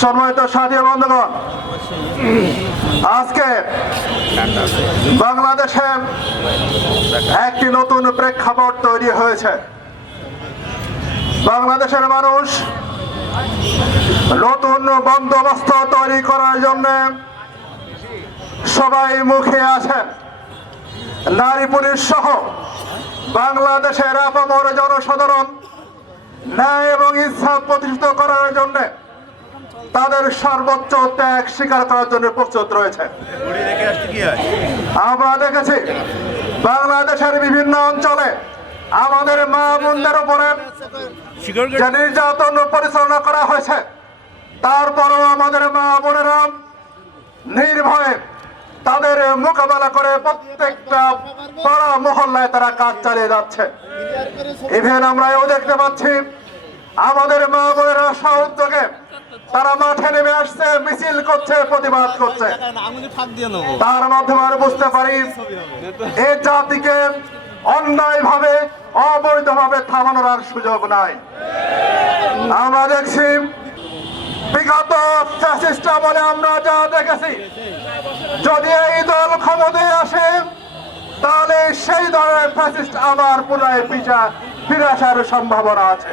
সম্মানিত সাথী বন্ধুগণ, আজকে বাংলাদেশে একটি নতুন প্রেক্ষাপট তৈরি হয়েছে। বাংলাদেশের মানুষ নতুন বন্দোবস্ত তৈরি করার জন্য সবাই মুখে আছেন। নারী পুলিশ সহ বাংলাদেশের আপামর জনসাধারণ ন্যায় এবং ইচ্ছা প্রতিষ্ঠিত করার জন্য তাদের সর্বোচ্চ ত্যাগ স্বীকার করার জন্য প্রস্তুত রয়েছে। আমরা দেখেছি, বাংলাদেশের বিভিন্ন অঞ্চলে আমাদের মা বোনদের উপরে যে নির্যাতন পরিচালনা করা হয়েছে, তারপরও আমাদের মা বোনেরা নির্ভয়ে তাদের মোকাবেলা করে প্রত্যেকটা পাড়া মহল্লায় তারা কাজ চালিয়ে যাচ্ছে। ইভেন আমরা এও দেখতে পাচ্ছি আমাদের মা বোনেরা সহযোগে তারা মাঠে নেমে আসছে, মিছিল করছে, প্রতিবাদ করছে। তার মাধ্যমে আমরা বুঝতে পারি, এ জাতিকে অন্যায় ভাবে অবৈধভাবে থামানোর আর সুযোগ নাই। আমরা দেখছি, বিগত ফ্যাসিস্ট আমলে আমরা যা দেখেছি। যদি এই দল ক্ষমতায় আসে, তাহলে সেই দলের ফ্যাসিস্ট আবার পুনরায় পিছা ফিরে আসার সম্ভাবনা আছে।